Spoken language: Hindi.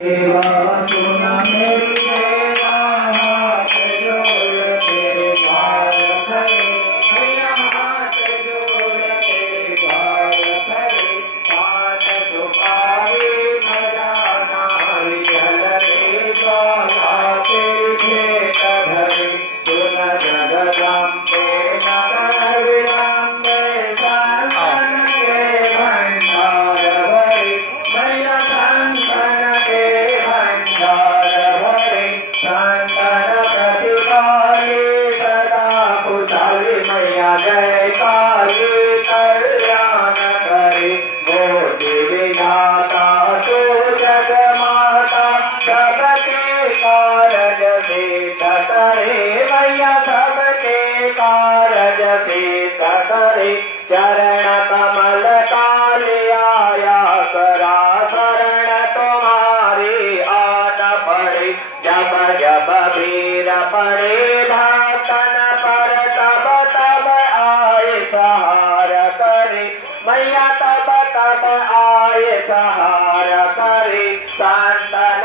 देवा सुन मेरी सेवा, हाथ जोड़ तेरे द्वार खड़े, मैया हाथ जोड़ तेरे द्वार खड़े। पान सुपारी भजा नारियल रे, ज्वाला तेरी भेंट धरे। सुन जगदम्बे नगर विलम्बे, संतन के भंडार भरे, मैया संतन के भंडार भरे। संतन प्रतिपाले सदा कुशली, मैया जय काली कल्याण करे। गोदी विधाता तू जग माता, सबके कारज सिद्ध करे, मैया सबके कारज सिद्ध करे। चरण कमल काले आया करा, शरण तुम्हारी आन पड़े। जब जब वीर पड़े भातन पर, तब तब आए सहार करे, मैया तब तब आए सहार करे। संतन